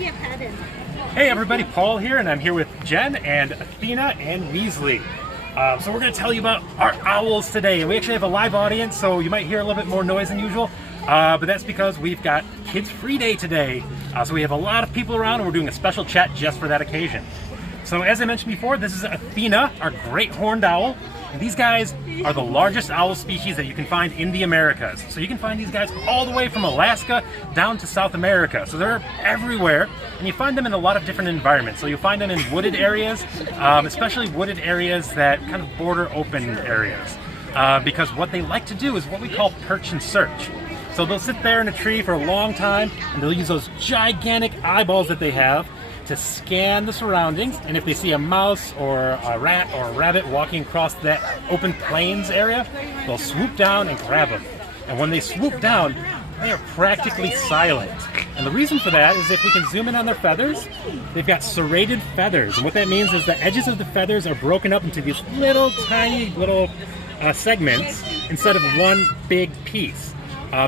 Hey everybody, Paul here, and I'm here with Jen and Athena and Weasley. So we're going to tell you about our owls today, and we actually have a live audience, so you might hear a little bit more noise than usual, but that's because we've got Kids Free Day today. So we have a lot of people around, and we're doing a special chat just for that occasion. So as I mentioned before, this is Athena, our great horned owl. And these guys are the largest owl species that you can find in the Americas. So you can find these guys all the way from Alaska down to South America. So they're everywhere, and you find them in a lot of different environments. So you'll find them in wooded areas, especially wooded areas that kind of border open areas. Because what they like to do is what we call perch and search. So they'll sit there in a tree for a long time, and they'll use those gigantic eyeballs that they have to scan the surroundings, and if they see a mouse or a rat or a rabbit walking across that open plains area, they'll swoop down and grab them. And when they swoop down, they are practically silent. And the reason for that is if we can zoom in on their feathers, they've got serrated feathers. And what that means is the edges of the feathers are broken up into these little tiny segments instead of one big piece.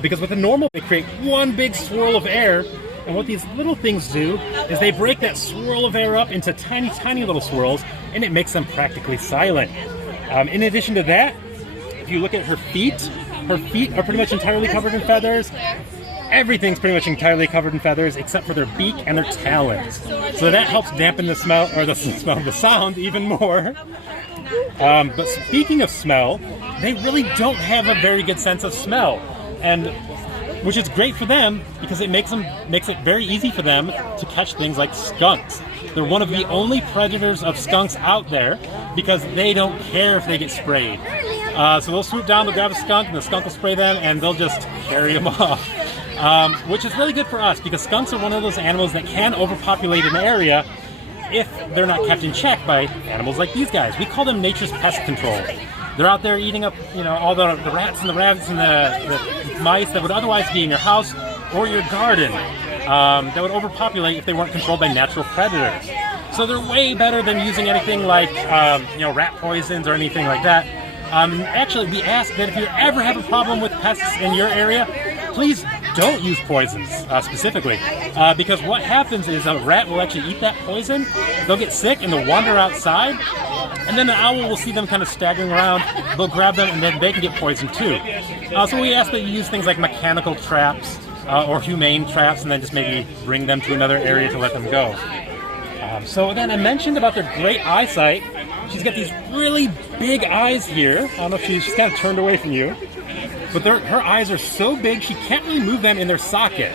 Because with a normal, they create one big swirl of air. And what these little things do is they break that swirl of air up into tiny, tiny little swirls, and it makes them practically silent. In addition to that, if you look at her feet are pretty much entirely covered in feathers. Everything's pretty much entirely covered in feathers except for their beak and their talons. So that helps dampen the smell, or the sound even more. But speaking of smell, they really don't have a very good sense of smell. And which is great for them because it makes it very easy for them to catch things like skunks. They're one of the only predators of skunks out there because they don't care if they get sprayed. So they'll swoop down, they'll grab a skunk, and the skunk will spray them, and they'll just carry them off. Which is really good for us because skunks are one of those animals that can overpopulate an area if they're not kept in check by animals like these guys. We call them nature's pest control. They're out there eating up, all the rats and the rabbits and the mice that would otherwise be in your house or your garden that would overpopulate if they weren't controlled by natural predators. So they're way better than using anything like, rat poisons or anything like that. Actually, we ask that if you ever have a problem with pests in your area, please don't use poisons specifically, because what happens is a rat will actually eat that poison, they'll get sick and they'll wander outside, and then the owl will see them kind of staggering around, they'll grab them, and then they can get poisoned too. So we ask that you use things like mechanical traps or humane traps, and then just maybe bring them to another area to let them go. So then I mentioned about their great eyesight. She's got these really big eyes here. I don't know if she's kind of turned away from you. But her eyes are so big, she can't really move them in their socket.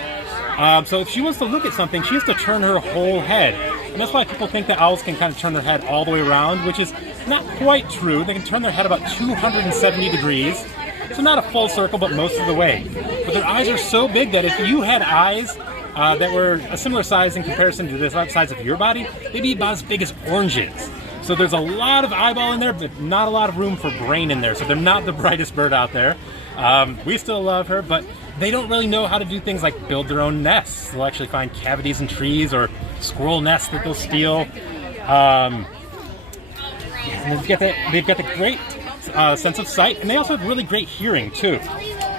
So if she wants to look at something, she has to turn her whole head. And that's why people think that owls can kind of turn their head all the way around, which is not quite true. They can turn their head about 270 degrees. So not a full circle, but most of the way. But their eyes are so big that if you had eyes that were a similar size in comparison to the size of your body, they'd be about as big as oranges. So there's a lot of eyeball in there, but not a lot of room for brain in there. So they're not the brightest bird out there. We still love her, but they don't really know how to do things like build their own nests. They'll actually find cavities in trees or squirrel nests that they'll steal. And they've got the great sense of sight, and they also have really great hearing too.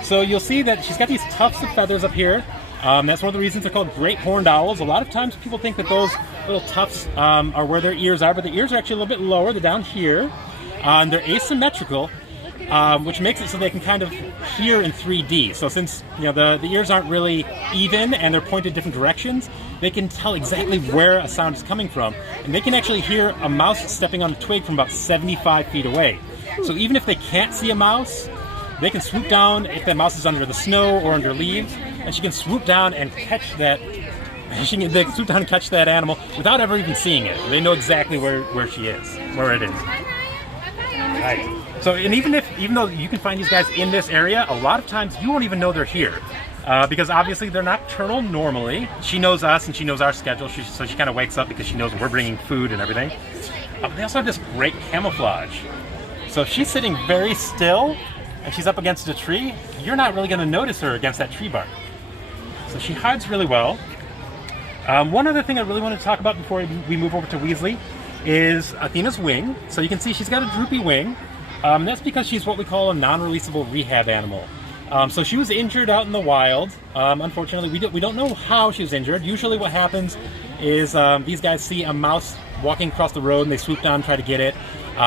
So you'll see that she's got these tufts of feathers up here. That's one of the reasons they're called great horned owls. A lot of times people think that those little tufts are where their ears are, but the ears are actually a little bit lower. They're down here. And they're asymmetrical, which makes it so they can kind of hear in 3D. So since the ears aren't really even and they're pointed different directions, they can tell exactly where a sound is coming from. And they can actually hear a mouse stepping on a twig from about 75 feet away. So even if they can't see a mouse, they can swoop down if that mouse is under the snow or under leaves, and she can swoop down and catch that. They can swoop down and catch that animal without ever even seeing it. They know exactly where it is. Right. So, and even though you can find these guys in this area, a lot of times you won't even know they're here. Because obviously they're nocturnal normally. She knows us and she knows our schedule, so she kind of wakes up because she knows we're bringing food and everything. But they also have this great camouflage. So if she's sitting very still and she's up against a tree, you're not really going to notice her against that tree bark. So she hides really well. One other thing I really wanted to talk about before we move over to Weasley is Athena's wing. So you can see she's got a droopy wing. That's because she's what we call a non-releasable rehab animal. So she was injured out in the wild. Unfortunately, we don't know how she was injured. Usually what happens is these guys see a mouse walking across the road and they swoop down and try to get it.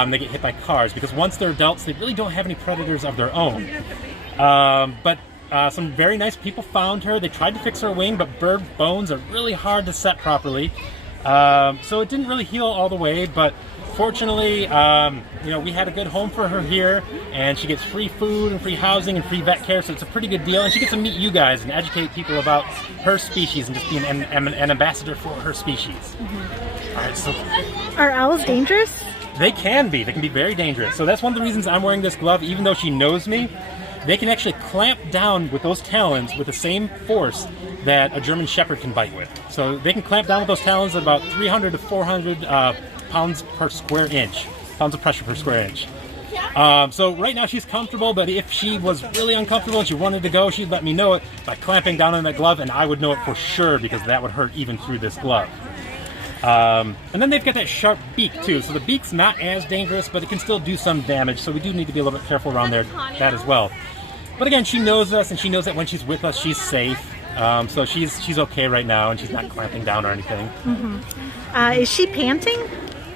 They get hit by cars because once they're adults, they really don't have any predators of their own. But some very nice people found her. They tried to fix her wing, but bird bones are really hard to set properly. So it didn't really heal all the way, but fortunately, we had a good home for her here, and she gets free food and free housing and free vet care, so it's a pretty good deal. And she gets to meet you guys and educate people about her species and just be an ambassador for her species. All right, so are owls dangerous? They can be. They can be very dangerous. So that's one of the reasons I'm wearing this glove, even though she knows me. They can actually clamp down with those talons with the same force that a German Shepherd can bite with. So they can clamp down with those talons at about 300 to 400 pounds per square inch, pounds of pressure per square inch. So right now she's comfortable, but if she was really uncomfortable and she wanted to go, she'd let me know it by clamping down on that glove, and I would know it for sure because that would hurt even through this glove. And then they've got that sharp beak too, so the beak's not as dangerous, but it can still do some damage, so we do need to be a little bit careful around that as well. But again, she knows us, and she knows that when she's with us, she's safe. So she's okay right now, and she's not clamping down or anything. Is she panting?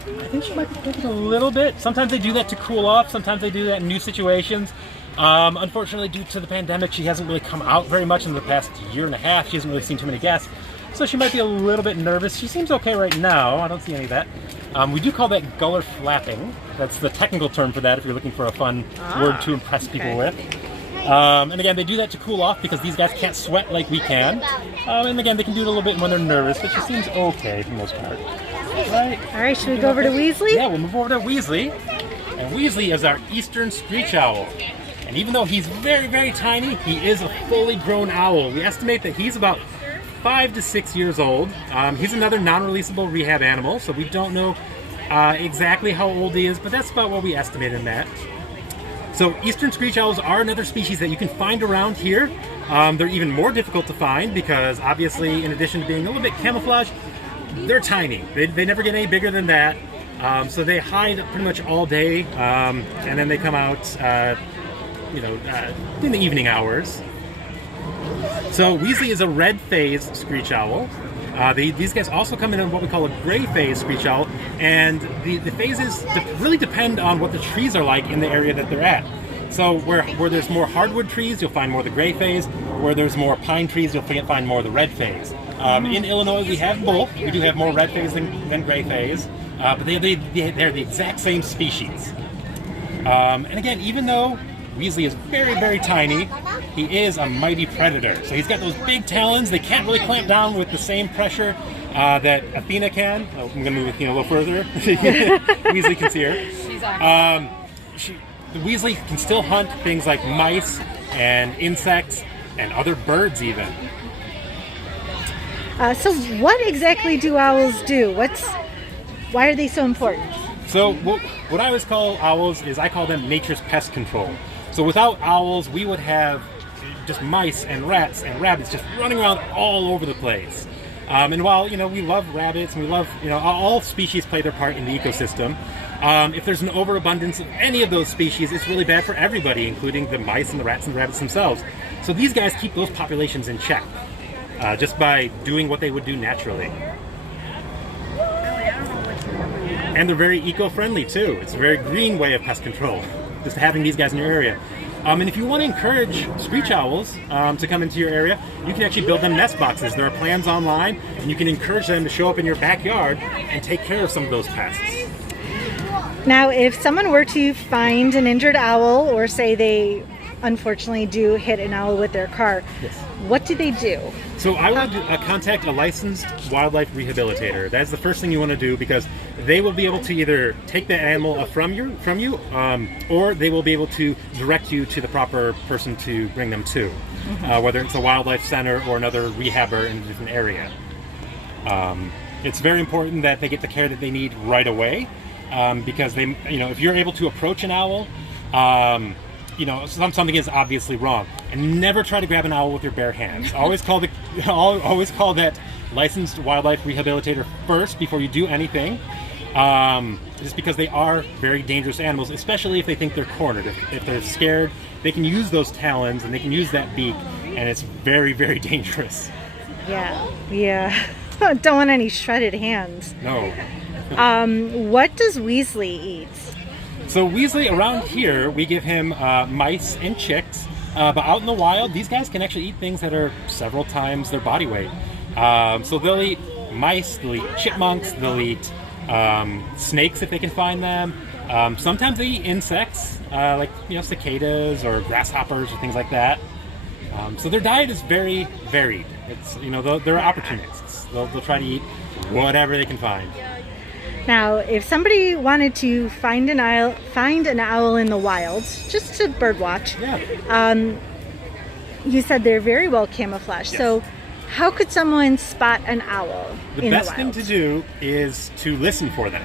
I think she might be panting a little bit. Sometimes they do that to cool off. Sometimes they do that in new situations. Unfortunately, due to the pandemic, she hasn't really come out very much in the past year and a half. She hasn't really seen too many guests. So she might be a little bit nervous. She seems okay right now. I don't see any of that. We do call that Gullar Flapping. That's the technical term for that if you're looking for a fun word to impress people with. And again, they do that to cool off because these guys can't sweat like we can. And again, they can do it a little bit when they're nervous, but she seems okay for the most part. All right, should we go over to Weasley? Yeah, we'll move over to Weasley. And Weasley is our eastern screech owl. And even though he's very, very tiny, he is a fully grown owl. We estimate that he's about 5 to 6 years old. He's another non-releasable rehab animal, so we don't know exactly how old he is, but that's about what we estimate him at. So eastern screech owls are another species that you can find around here. They're even more difficult to find because obviously, in addition to being a little bit camouflaged, they're tiny. They never get any bigger than that. So they hide pretty much all day, and then they come out in the evening hours. So Weasley is a red phase screech owl. These guys also come in what we call a gray phase screech owl, and the phases really depend on what the trees are like in the area that they're at. So where there's more hardwood trees, you'll find more of the gray phase. Where there's more pine trees, you'll find more of the red phase. In Illinois, we have both. We do have more red phase than gray phase, but they're the exact same species. And again, even though Weasley is very, very tiny, he is a mighty predator. So he's got those big talons. They can't really clamp down with the same pressure that Athena can. Oh, I'm going to move Athena a little further. Weasley can see her. Weasley can still hunt things like mice and insects and other birds even. So what exactly do owls do? Why are they so important? So what I always call owls is I call them nature's pest control. So without owls, we would have just mice and rats and rabbits just running around all over the place. And while we love rabbits and we love all species play their part in the ecosystem, if there's an overabundance of any of those species, it's really bad for everybody, including the mice and the rats and the rabbits themselves. So these guys keep those populations in check just by doing what they would do naturally. And they're very eco-friendly too. It's a very green way of pest control, just having these guys in your area. And if you want to encourage screech owls to come into your area, you can actually build them nest boxes. There are plans online, and you can encourage them to show up in your backyard and take care of some of those pests. Now, if someone were to find an injured owl, or say they unfortunately do hit an owl with their car, yes, what do they do? So I would contact a licensed wildlife rehabilitator. That's the first thing you want to do because they will be able to either take the animal from you, or they will be able to direct you to the proper person to bring them to, whether it's a wildlife center or another rehabber in a different area. It's very important that they get the care that they need right away, because if you're able to approach an owl, something is obviously wrong. And never try to grab an owl with your bare hands. Always call that licensed wildlife rehabilitator first before you do anything. Just because they are very dangerous animals, especially if they think they're cornered. If they're scared they can use those talons and they can use that beak, and it's very, very dangerous. Yeah. Don't want any shredded hands. No. What does Weasley eat? So Weasley, around here, we give him mice and chicks, but out in the wild, these guys can actually eat things that are several times their body weight. So they'll eat mice, they'll eat chipmunks, they'll eat snakes if they can find them. Sometimes they eat insects, like cicadas or grasshoppers or things like that. So their diet is very varied. It's they're opportunists. They'll try to eat whatever they can find. Now, if somebody wanted to find an owl in the wild, just to birdwatch, you said they're very well camouflaged. Yes. So, how could someone spot an owl The in best the thing wild? to do is to listen for them.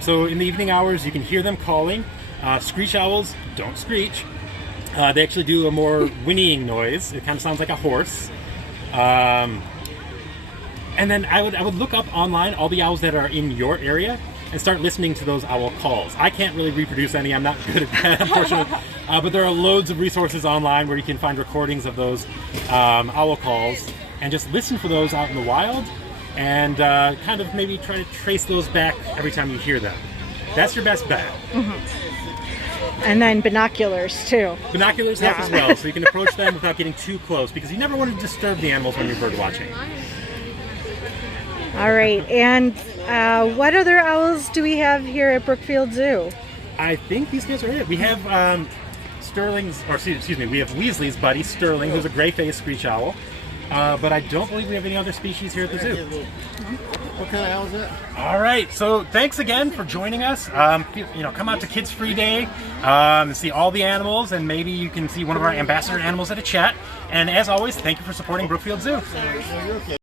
So in the evening hours, you can hear them calling. Screech owls don't screech. They actually do a more whinnying noise. It kind of sounds like a horse. And then I would look up online all the owls that are in your area and start listening to those owl calls. I can't really reproduce any. I'm not good at that, unfortunately. But there are loads of resources online where you can find recordings of those owl calls and just listen for those out in the wild and kind of maybe try to trace those back every time you hear them. That's your best bet. And then binoculars, too. Binoculars help as well, so you can approach them without getting too close, because you never want to disturb the animals when you're bird watching. All right. And what other owls do we have here at Brookfield Zoo? I think these guys are it. We have we have Weasley's buddy, Sterling, who's a gray-faced screech owl. But I don't believe we have any other species here at the zoo. What kind of owl is that? All right, so thanks again for joining us. Come out to Kids Free Day and see all the animals, and maybe you can see one of our ambassador animals at a chat. And as always, thank you for supporting Brookfield Zoo.